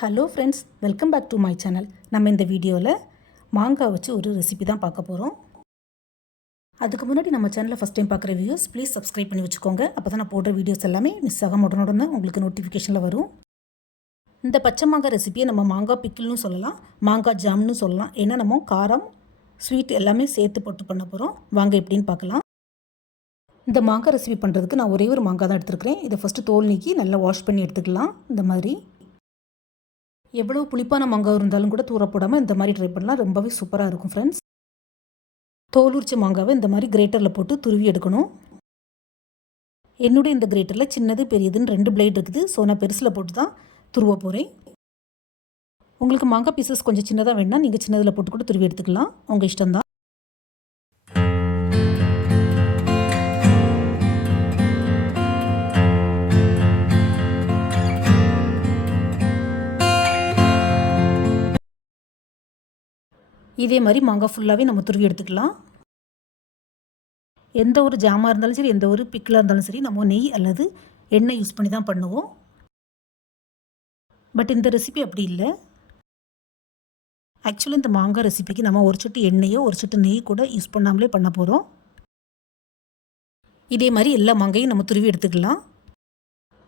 Hello friends welcome back to my channel நம்ம இந்த வீடியோவில் மாங்காய் வச்சு ஒரு ரெசிபி தான் பார்க்க போகிறோம் அதுக்கு முன்னாடி நம்ம சேனலில் ஃபஸ்ட் டைம் பார்க்குற வியூஸ் ப்ளீஸ் சப்ஸ்கிரைப் பண்ணி வச்சுக்கோங்க. அப்போ தான் நான் போடுற வீடியோஸ் எல்லாமே மிஸ் ஆகாம உடனுடனே உங்களுக்கு நோட்டிஃபிகேஷனில் வரும். இந்த பச்சை மாங்காய் ரெசிபியை நம்ம மாங்காய் பிக்கிள்னு சொல்லலாம் மாங்காய் ஜாம்னு சொல்லலாம். ஏன்னா நம்ம காரம் ஸ்வீட் எல்லாமே சேர்த்து போட்டு பண்ண போகிறோம் வாங்க எப்படின்னு பார்க்கலாம். இந்த மாங்காய் ரெசிபி பண்ணுறதுக்கு நான் ஒரே ஒரு மாங்காய் தான் எடுத்துருக்கிறேன். இதை ஃபஸ்ட்டு தோல் நீக்கி நல்லா வாஷ் பண்ணி எடுத்துக்கலாம். இந்த மாதிரி. எவ்வளோ புளிப்பான மாங்காய் இருந்தாலும் கூட தூர போடாமல் இந்த மாதிரி ட்ரை பண்ணலாம். ரொம்பவே சூப்பராக இருக்கும் ஃப்ரெண்ட்ஸ் தோலுரிச்சி மாங்காவை இந்த மாதிரி கிரேட்டரில் போட்டு துருவி எடுக்கணும். என்னுடைய இந்த கிரேட்டரில் சின்னது பெரியதுன்னு ரெண்டு பிளேட் இருக்குது. ஸோ நான் பெருசில் போட்டு தான் துருவ போகிறேன் உங்களுக்கு மாங்காய் பீசஸ் கொஞ்சம் சின்னதாக வேணுன்னா நீங்கள் சின்னதில் போட்டு கூட துருவி எடுத்துக்கலாம். உங்கள் இஷ்டம்தான். இதே மாதிரி மாங்காய் ஃபுல்லாகவே நம்ம துருவி எடுத்துக்கலாம். எந்த ஒரு ஜாமாக இருந்தாலும் சரி எந்த ஒரு பிக்கிலாக இருந்தாலும் சரி நம்ம நெய் அல்லது எண்ணெய் யூஸ் பண்ணி தான் பண்ணுவோம். பட் இந்த ரெசிபி அப்படி இல்லை. ஆக்சுவலி இந்த மாங்காய் ரெசிபிக்கு நம்ம ஒரு சொட்டு எண்ணெயோ ஒரு சொட்டு நெய் கூட யூஸ் பண்ணாமலே பண்ண போகிறோம் இதே மாதிரி எல்லா மாங்காயும் நம்ம துருவி எடுத்துக்கலாம்.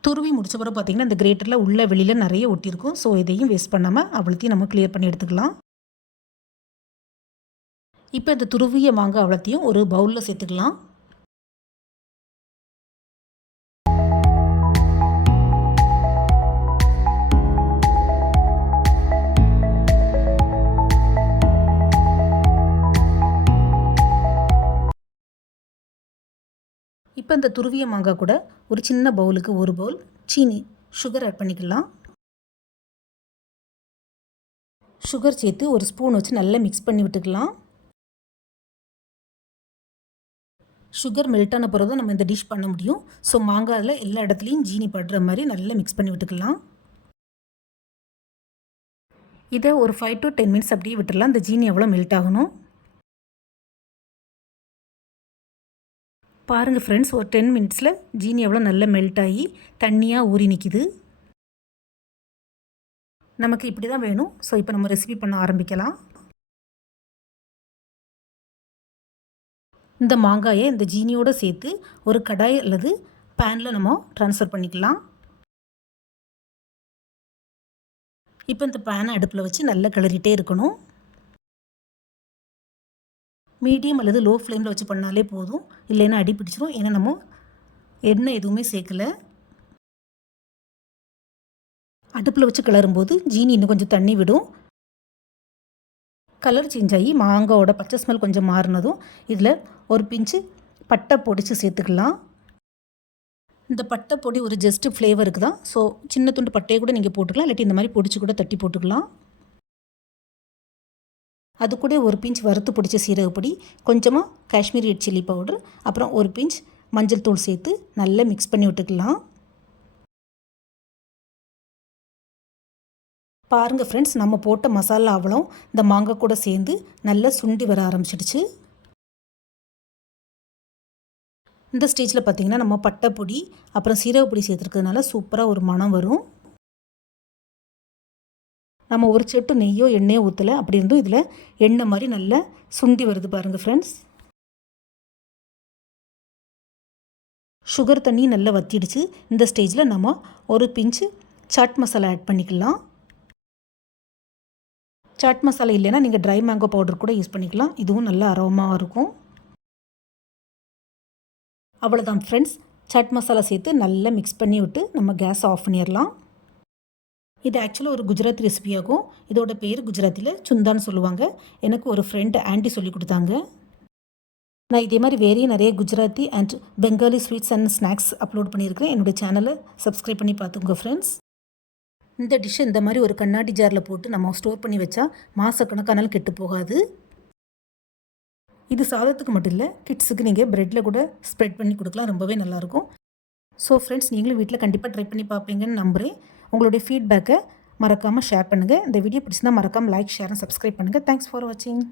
துருவி முடிச்ச பிறகு பார்த்திங்கன்னா இந்த கிரேட்டரில் உள்ள வெளியில் நிறைய ஒட்டியிருக்கும். ஸோ இதையும் வேஸ்ட் பண்ணாமல் அவ்வளோத்தையும் நம்ம கிளியர் பண்ணி எடுத்துக்கலாம். இப்போ இந்த துருவிய மாங்காய் அவ்வளோத்தையும் ஒரு பவுலில் சேர்த்துக்கலாம். இப்போ இந்த துருவிய மாங்காய் கூட ஒரு சின்ன பவுலுக்கு ஒரு பவுல் சீனி சுகர் ஆட் பண்ணிக்கலாம். சுகர் சேர்த்து ஒரு ஸ்பூன் வச்சு நல்லா மிக்ஸ் பண்ணி விட்டுக்கலாம். சுகர் மெல்ட் ஆன பிறகு தான் நம்ம இந்த டிஷ் பண்ண முடியும். ஸோ மாங்காயில் எல்லா இடத்துலையும் ஜீனி படுற மாதிரி நல்லா மிக்ஸ் பண்ணி விட்டுக்கலாம். இதை ஒரு ஃபைவ் டு டென் மினிட்ஸ் அப்படியே விட்டுடலாம். இந்த ஜீனி எவ்வளோ மெல்ட் ஆகணும்? பாருங்கள் ஃப்ரெண்ட்ஸ் ஒரு டென் மினிட்ஸில் ஜீனி எவ்வளோ நல்லா மெல்ட் ஆகி தண்ணியாக ஊறி நிற்கிது நமக்கு இப்படி தான் வேணும். ஸோ இப்போ நம்ம ரெசிபி பண்ண ஆரம்பிக்கலாம். இந்த மாங்காயை இந்த ஜீனியோடு சேர்த்து ஒரு கடாய் அல்லது பேனில் நம்ம ட்ரான்ஸ்ஃபர் பண்ணிக்கலாம். இப்போ இந்த பேனை அடுப்பில் வச்சு நல்லா கிளறிட்டே இருக்கணும். மீடியம் அல்லது லோ ஃப்ளேமில் வச்சு பண்ணாலே போதும். இல்லைன்னா அடி பிடிச்சிரும். ஏன்னா நம்ம எண்ணெய் எதுவுமே சேர்க்கலை. அடுப்பில் வச்சு கிளறும்போது ஜீனி இன்னும் கொஞ்சம் தண்ணி விடும். கலர் சேஞ்ச் ஆகி மாங்காவோட பச்சை ஸ்மெல் கொஞ்சம் மாறினதும் இதில் ஒரு பிஞ்சு பட்டை பொடிச்சு சேர்த்துக்கலாம். இந்த பட்டை பொடி ஒரு ஜஸ்ட்டு ஃப்ளேவருக்கு தான் ஸோ சின்ன துண்டு பட்டையை கூட நீங்கள் போட்டுக்கலாம். இல்லாட்டி இந்த மாதிரி பொடிச்சு கூட தட்டி போட்டுக்கலாம். அது கூட ஒரு பிஞ்ச் வறுத்து பிடிச்ச சீரகப்பொடி கொஞ்சமாக காஷ்மீரி ரெட் சில்லி பவுடர் அப்புறம் ஒரு பிஞ்ச் மஞ்சள் தூள் சேர்த்து நல்லா மிக்ஸ் பண்ணி விட்டுக்கலாம். பாருங்கள் ஃப்ரெண்ட்ஸ் நம்ம போட்ட மசாலா அவ்வளோ இந்த மாங்காய் கூட சேர்ந்து நல்லா சுண்டி வர ஆரம்பிச்சிடுச்சு. இந்த ஸ்டேஜில் பார்த்திங்கன்னா நம்ம பட்டை பொடி அப்புறம் சீரகப்பொடி சேர்த்துருக்கிறதுனால சூப்பராக ஒரு மனம் வரும். நம்ம ஒரு செட்டு நெய்யோ எண்ணெயோ ஊற்றலை அப்படி இருந்தும் இதில் எண்ணெய் மாதிரி நல்லா சுண்டி வருது பாருங்கள் ஃப்ரெண்ட்ஸ் சுகர் தண்ணி நல்லா வத்திடுச்சு. இந்த ஸ்டேஜில் நம்ம ஒரு பிஞ்சு சாட் மசாலா ஆட் பண்ணிக்கலாம். சாட் மசாலா இல்லைன்னா நீங்கள் ட்ரை மேங்கோ பவுடர் கூட யூஸ் பண்ணிக்கலாம். இதுவும் நல்ல அரோமாக இருக்கும். அவ்வளோதான் ஃப்ரெண்ட்ஸ் சாட் மசாலா சேர்த்து நல்லா மிக்ஸ் பண்ணி விட்டு நம்ம கேஸ் ஆஃப் பண்ணிடலாம் இது ஆக்சுவலாக ஒரு குஜராத் ரெசிபியாகும் இதோட பேர் குஜராத்தில் சுந்தான்னு சொல்லுவாங்க. எனக்கு ஒரு ஃப்ரெண்டு ஆண்டி சொல்லி கொடுத்தாங்க. நான் இதே மாதிரி வேறே நிறைய Gujarati and Bengali sweets and snacks upload பண்ணியிருக்கிறேன் என்னுடைய சேனலை சப்ஸ்கிரைப் பண்ணி பார்த்துங்க ஃப்ரெண்ட்ஸ் இந்த டிஷ்ஷை இந்த மாதிரி ஒரு கண்ணாடி ஜாரில் போட்டு நம்ம ஸ்டோர் பண்ணி வச்சா மாதக்கணக்கானாலும் கெட்டு போகாது. இது சாதத்துக்கு மட்டும் இல்லை கிட்ஸுக்கு நீங்கள் ப்ரெட்டில் கூட ஸ்ப்ரெட் பண்ணி கொடுக்கலாம் ரொம்பவே நல்லாயிருக்கும் ஸோ ஃப்ரெண்ட்ஸ் நீங்களும் வீட்டில் கண்டிப்பாக ட்ரை பண்ணி பார்ப்பீங்கன்னு நம்புகிறேன் உங்களுடைய ஃபீட்பேக்கை மறக்காமல் ஷேர் பண்ணுங்கள் இந்த வீடியோ பிடிச்சிருந்தால் மறக்காமல் லைக் ஷேர் அண்ட் சப்ஸ்கிரைப் பண்ணுங்கள் தேங்க்ஸ் ஃபார் வாட்சிங்